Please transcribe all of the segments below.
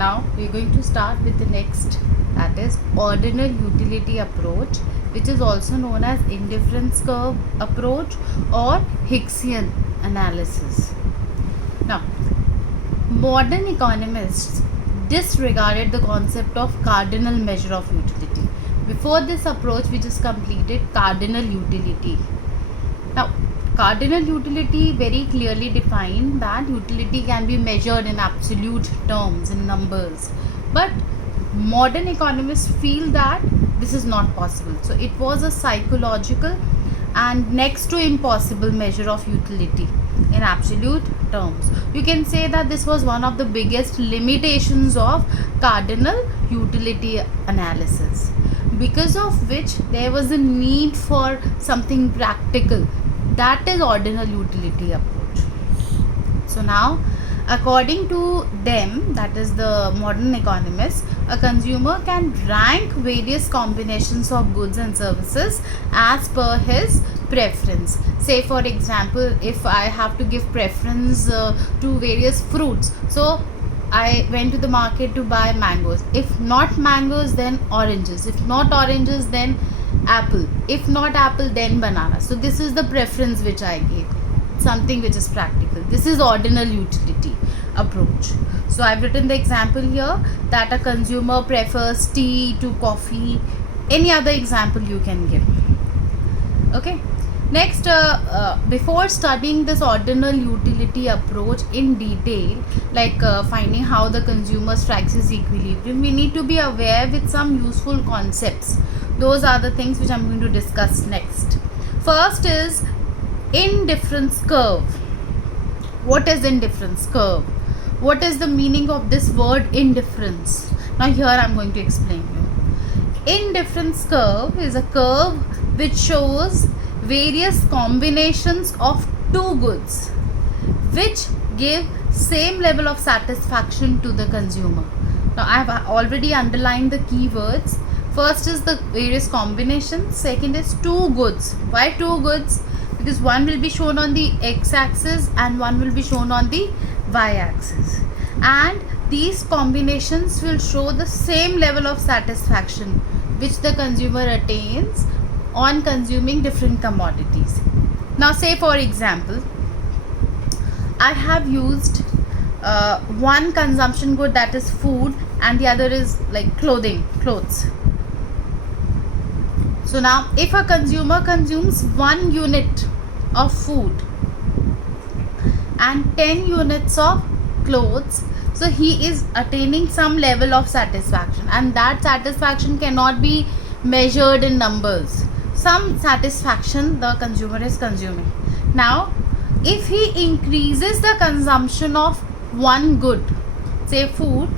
Now we're going to start with the next, that is ordinal utility approach, which is also known as indifference curve approach or Hicksian analysis. Now, modern economists disregarded the concept of cardinal measure of utility. Before this approach, we just completed cardinal utility. Now, cardinal utility very clearly defined that utility can be measured in absolute terms, in numbers. But modern economists feel that this is not possible. So, it was a psychological and next to impossible measure of utility in absolute terms. You can say that this was one of the biggest limitations of cardinal utility analysis, because of which there was a need for something practical, that is ordinal utility approach. So now, according to them, that is the modern economists, a consumer can rank various combinations of goods and services as per his preference. Say for example, if I have to give preference to various fruits, so I went to the market to buy mangoes. If not mangoes, then oranges. If not oranges, then apple. If not apple, then banana. So this is the preference which I gave, something which is practical. This is ordinal utility approach. So I've written the example here that a consumer prefers tea to coffee. Any other example you can give. Okay. Next, before studying this ordinal utility approach in detail, like finding how the consumer strikes his equilibrium, we need to be aware with some useful concepts. Those are the things which I'm going to discuss next. First is indifference curve. What is indifference curve? What is the meaning of this word indifference? Now here I'm going to explain you. Indifference curve is a curve which shows various combinations of two goods which give same level of satisfaction to the consumer. Now I have already underlined the keywords. First is the various combinations, second is two goods. Why two goods? Because one will be shown on the x-axis and one will be shown on the y-axis, and these combinations will show the same level of satisfaction which the consumer attains on consuming different commodities. Now say for example, I have used one consumption good, that is food, and the other is like clothes. So now if a consumer consumes 1 unit of food and 10 units of clothes, so he is attaining some level of satisfaction, and that satisfaction cannot be measured in numbers. Some satisfaction the consumer is consuming. Now if he increases the consumption of one good, say food,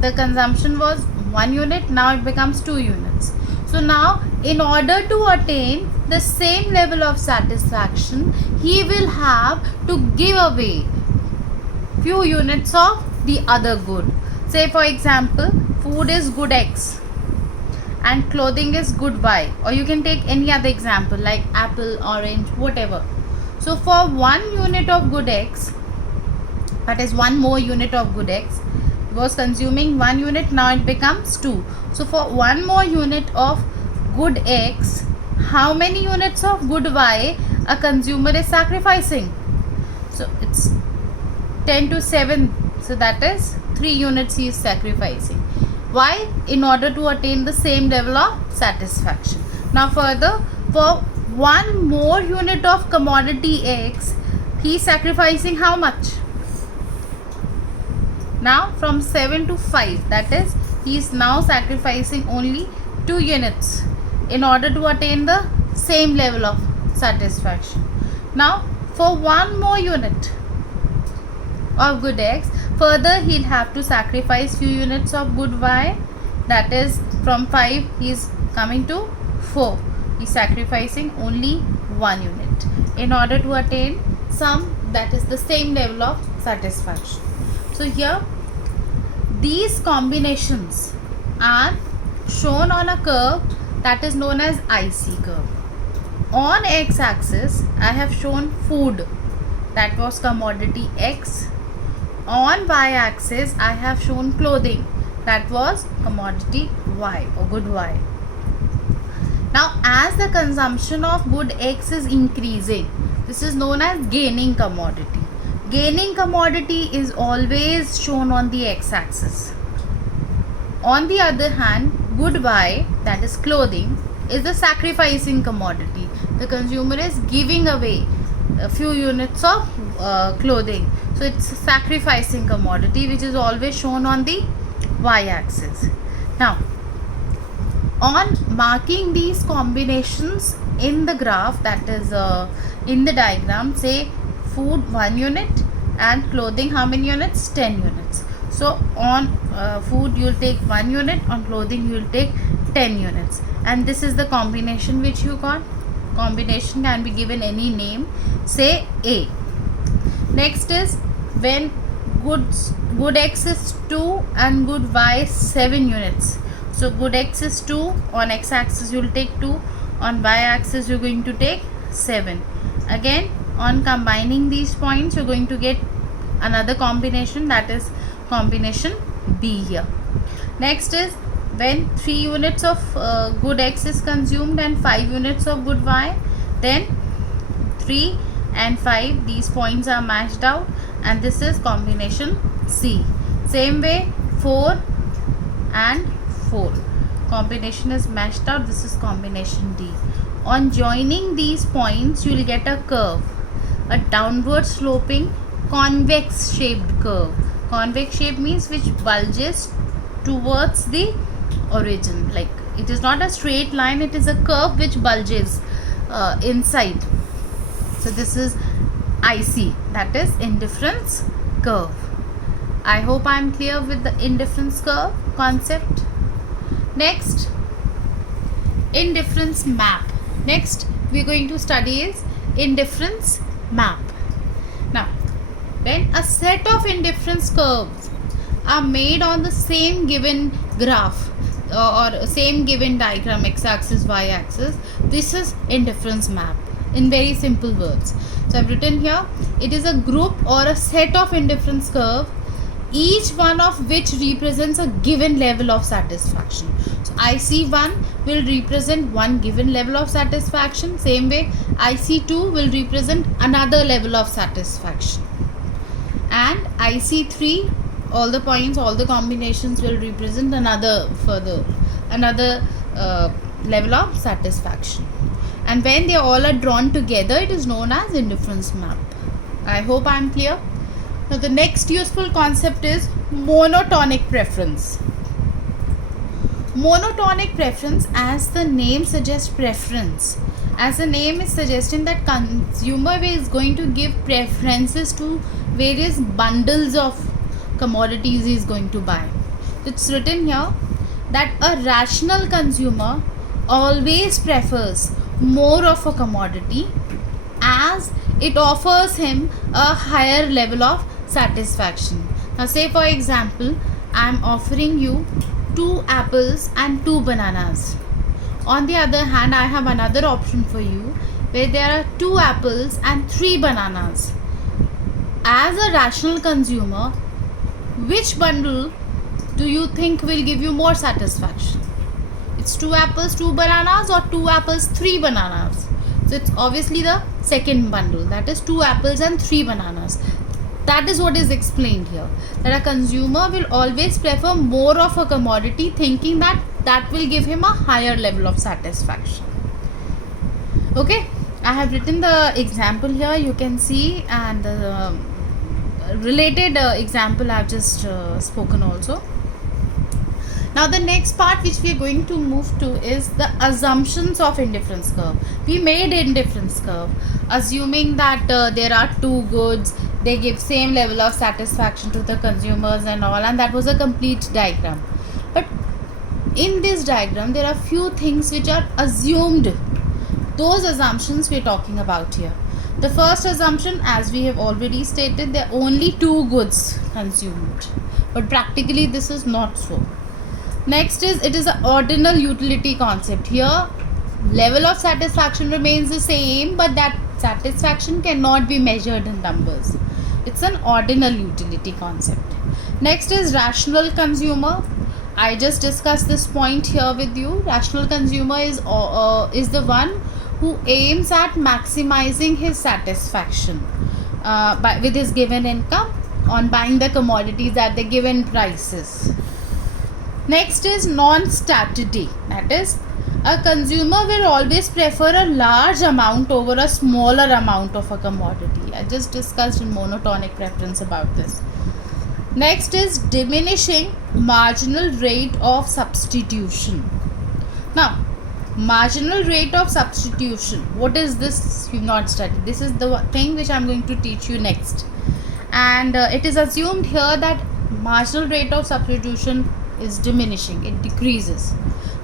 the consumption was 1 unit, now it becomes 2 units. So now in order to attain the same level of satisfaction, he will have to give away few units of the other good. Say for example, food is good X and clothing is good Y, or you can take any other example like apple, orange, whatever. So for 1 unit of good X, that is 1 more unit of good X, was consuming 1 unit, now it becomes 2. So for 1 more unit of good X, how many units of good Y a consumer is sacrificing? So it's 10 to 7, so that is 3 units he is sacrificing. Why? In order to attain the same level of satisfaction. Now further, for 1 more unit of commodity X, he is sacrificing how much? Now from 7 to 5, that is he is now sacrificing only 2 units in order to attain the same level of satisfaction. Now for 1 more unit of good X, further he'll have to sacrifice few units of good Y, that is from 5 he is coming to 4. He is sacrificing only 1 unit in order to attain some, that is the same level of satisfaction. So here these combinations are shown on a curve that is known as IC curve. On x-axis I have shown food, that was commodity X. On y-axis I have shown clothing, that was commodity Y or good Y. Now as the consumption of good X is increasing, this is known as gaining commodity. Gaining commodity is always shown on the x-axis. On the other hand, good Y, that is clothing, is the sacrificing commodity. The consumer is giving away a few units of clothing, so it's sacrificing commodity, which is always shown on the y-axis. Now on marking these combinations in the graph, that is in the diagram, say food 1 unit and clothing how many units? 10 units. So on food you will take 1 unit, on clothing you will take 10 units, and this is the combination which you got. Combination can be given any name, say A. Next is when good X is 2 and good Y is 7 units. So good X is 2, on X axis you will take 2, on Y axis you are going to take 7. Again on combining these points you are going to get another combination, that is combination B here. Next is when 3 units of good X is consumed and 5 units of good Y, then 3 and 5, these points are matched out, and this is combination C. Same way 4 and 4, combination is matched out, this is combination D. On joining these points you will get a curve, a downward sloping convex shaped curve. Convex shape means which bulges towards the origin, like it is not a straight line, it is a curve which bulges inside. So this is IC, that is indifference curve. I hope I am clear with the indifference curve concept. Next, indifference map. Next we are going to study is indifference map. Now when a set of indifference curves are made on the same given graph or same given diagram, x-axis, y-axis, this is indifference map in very simple words. So I have written here, it is a group or a set of indifference curve, each one of which represents a given level of satisfaction. So IC1 will represent one given level of satisfaction, same way IC2 will represent another level of satisfaction, and IC3, all the points, all the combinations will represent another level of satisfaction, and when they all are drawn together it is known as indifference map. I hope I am clear. Now the next useful concept is monotonic preference. Monotonic preference, as the name suggests, preference, as the name is suggesting that consumer is going to give preferences to various bundles of commodities he is going to buy. It's written here that a rational consumer always prefers more of a commodity as it offers him a higher level of satisfaction. Now say for example, I am offering you 2 apples and 2 bananas. On the other hand, I have another option for you where there are 2 apples and 3 bananas. As a rational consumer, which bundle do you think will give you more satisfaction? It's 2 apples, 2 bananas, or 2 apples, 3 bananas? So it's obviously the second bundle, that is 2 apples and 3 bananas. That is what is explained here, that a consumer will always prefer more of a commodity, thinking that that will give him a higher level of satisfaction. Okay, I have written the example here, you can see, and the related example I have just spoken also. Now the next part which we are going to move to is the assumptions of indifference curve. We made indifference curve assuming that there are 2 goods, they give same level of satisfaction to the consumers and all, and that was a complete diagram. But in this diagram there are few things which are assumed. Those assumptions we are talking about here. The first assumption, as we have already stated, there are only 2 goods consumed, but practically this is not so. Next is, it is an ordinal utility concept. Here level of satisfaction remains the same, but that satisfaction cannot be measured in numbers. It's an ordinal utility concept. Next is rational consumer. I just discussed this point here with you. Rational consumer is the one who aims at maximizing his satisfaction with his given income on buying the commodities at the given prices. Next is non-statity. That is, a consumer will always prefer a large amount over a smaller amount of a commodity. I just discussed in monotonic preference about this. Next is diminishing marginal rate of substitution. Now, marginal rate of substitution, what is this? You've not studied. This is the thing which I'm going to teach you next. And it is assumed here that marginal rate of substitution is diminishing, it decreases.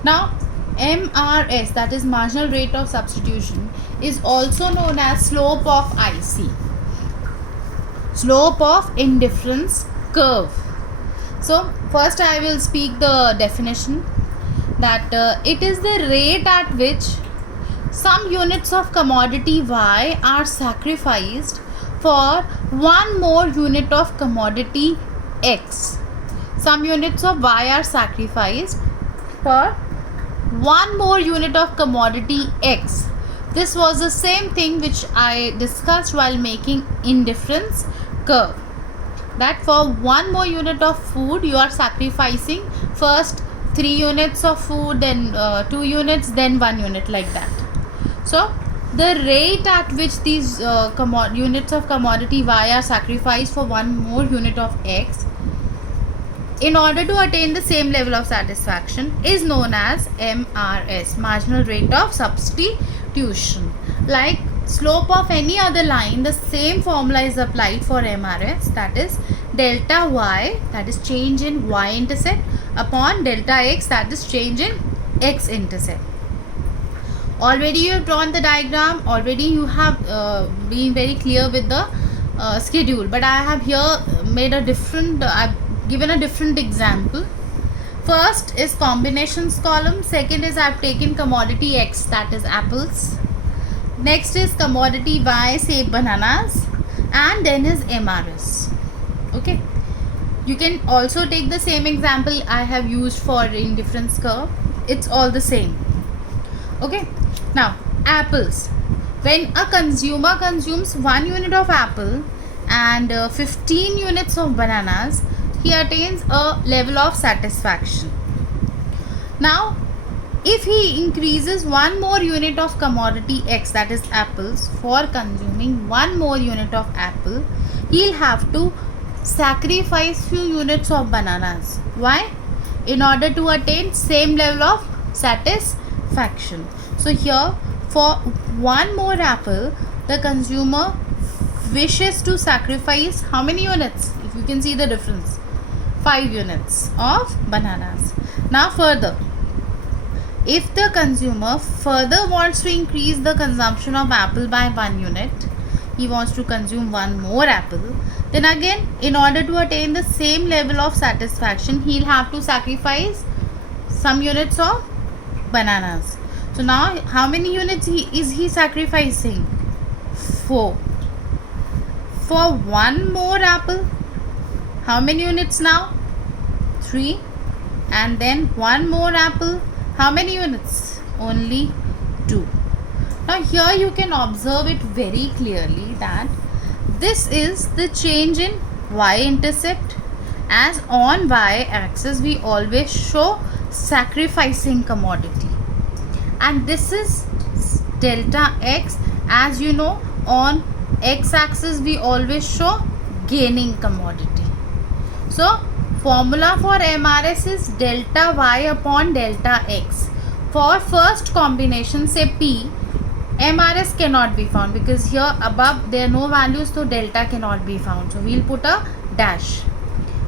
Now, MRS, that is marginal rate of substitution, is also known as slope of IC, slope of indifference curve. So first I will speak the definition, that it is the rate at which some units of commodity Y are sacrificed for one more unit of commodity X. Some units of Y are sacrificed for one more unit of commodity X. This was the same thing which I discussed while making indifference curve, that for one more unit of food you are sacrificing first 3 units of food, then 2 units, then 1 unit, like that. So the rate at which these units of commodity Y are sacrificed for one more unit of X in order to attain the same level of satisfaction is known as MRS, marginal rate of substitution. Like slope of any other line, the same formula is applied for MRS, that is delta Y, that is change in Y intercept, upon delta X, that is change in X intercept. Already you have drawn the diagram, already you have been very clear with the schedule, but I have here made a different, I've given a different example. First is combinations column, second is I've taken commodity X, that is apples. Next is commodity Y, say bananas, and then is MRS. Okay, you can also take the same example I have used for indifference curve. It's all the same. Okay, now apples. When a consumer consumes 1 unit of apple and 15 units of bananas, he attains a level of satisfaction. Now, if he increases one more unit of commodity X, that is apples, for consuming one more unit of apple, he'll have to sacrifice few units of bananas. Why? In order to attain same level of satisfaction. So here, for one more apple, the consumer wishes to sacrifice how many units? If you can see the difference, 5 units of bananas. Now further, if the consumer further wants to increase the consumption of apple by 1 unit, he wants to consume one more apple, then again in order to attain the same level of satisfaction, he'll have to sacrifice some units of bananas. So now how many units is he sacrificing? 4. For one more apple, how many units now? 3. And then one more apple, how many units? Only 2. Now here you can observe it very clearly that this is the change in Y intercept, as on Y axis we always show sacrificing commodity, and this is delta X, as you know on X axis we always show gaining commodity. So formula for MRS is delta Y upon delta X. For first combination, say P, MRS cannot be found because here above there are no values, so delta cannot be found. So we'll put a dash.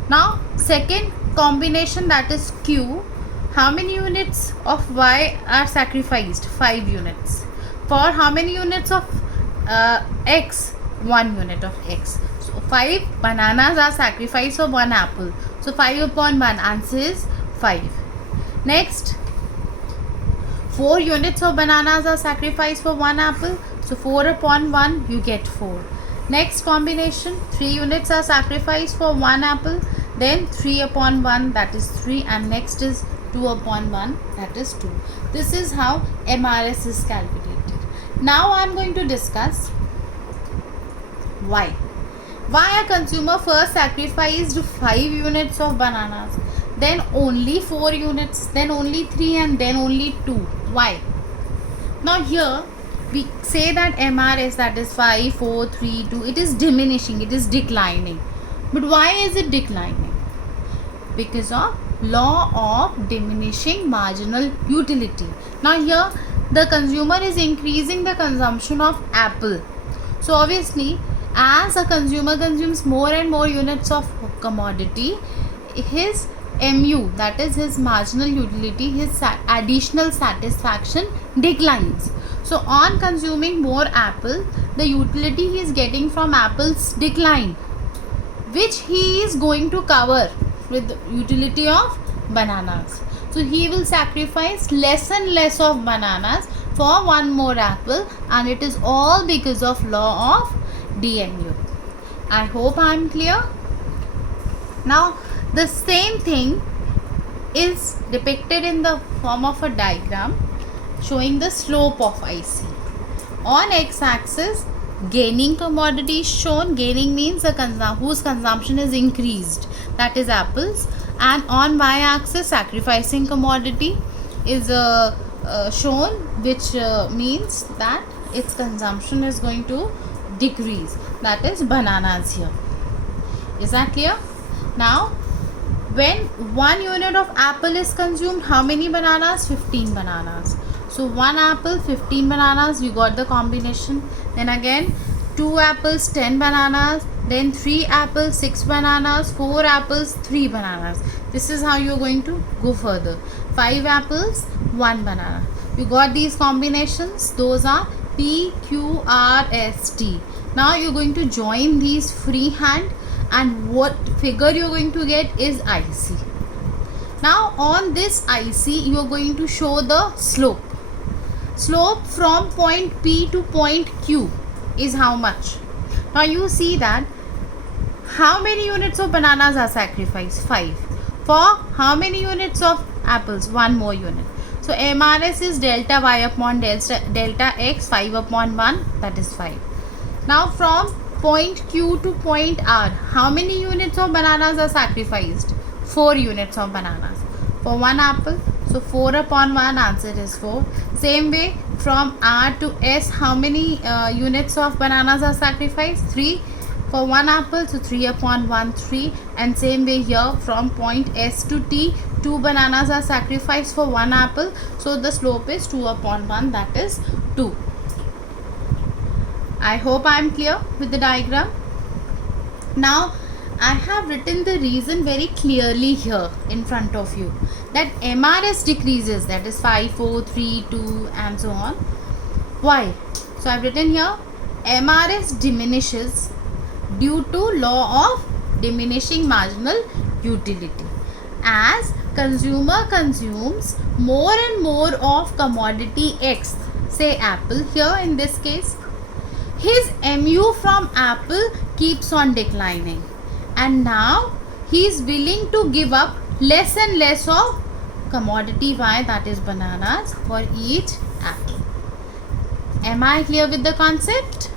Now second combination, that is Q, how many units of Y are sacrificed? 5 units. For how many units of X? 1 unit of X. So 5 bananas are sacrificed for 1 apple. So 5 upon 1, answer is 5. Next, 4 units of bananas are sacrificed for 1 apple. So 4 upon 1, you get 4. Next combination, 3 units are sacrificed for 1 apple, then 3 upon 1, that is 3, and next is 2 upon 1, that is 2. This is how MRS is calculated. Now I am going to discuss why. Why a consumer first sacrificed 5 units of bananas, then only 4 units, then only 3, and then only 2. Why? Now here we say that MRS, that is 5, 4, 3, 2, it is diminishing, it is declining. But why is it declining? Because of law of diminishing marginal utility. Now here the consumer is increasing the consumption of apple. So obviously, as a consumer consumes more and more units of commodity, his MU, that is his marginal utility, his additional satisfaction declines. So on consuming more apple, the utility he is getting from apples decline, which he is going to cover with the utility of bananas. So he will sacrifice less and less of bananas for one more apple, and it is all because of law of DMU. I hope I am clear. Now the same thing is depicted in the form of a diagram showing the slope of IC. On x-axis, gaining commodity is shown. Gaining means whose consumption is increased, that is apples. And on y-axis, sacrificing commodity is shown, which means that its consumption is going to decrease, that is bananas here. Is that clear? Now when 1 unit of apple is consumed, how many bananas? 15 bananas. So 1 apple, 15 bananas, you got the combination. Then again 2 apples, 10 bananas, then 3 apples, 6 bananas, 4 apples, 3 bananas. This is how you are going to go further. 5 apples, 1 banana. You got these combinations, those are P, Q, R, S, T. Now you are going to join these freehand, and what figure you are going to get is IC. Now on this IC, you are going to show the slope. Slope from point P to point Q is how much? Now you see that how many units of bananas are sacrificed? 5. For how many units of apples? 1 more unit. So MRS is delta y upon delta x, 5 upon 1, that is 5. Now from point Q to point R, how many units of bananas are sacrificed? 4 units of bananas for 1 apple. So 4 upon 1, answer is 4. Same way from R to S, how many units of bananas are sacrificed? 3 for 1 apple. So 3 upon 1, 3. And same way here from point S to T, 2 bananas are sacrificed for 1 apple. So the slope is 2 upon 1, that is 2. I hope I am clear with the diagram. Now I have written the reason very clearly here in front of you, that MRS decreases, that is 5, 4, 3, 2 and so on. Why? So I have written here MRS diminishes due to law of diminishing marginal utility. As consumer consumes more and more of commodity X, say apple here in this case, his MU from apple keeps on declining, and now he is willing to give up less and less of commodity Y, that is bananas, for each apple. Am I clear with the concept?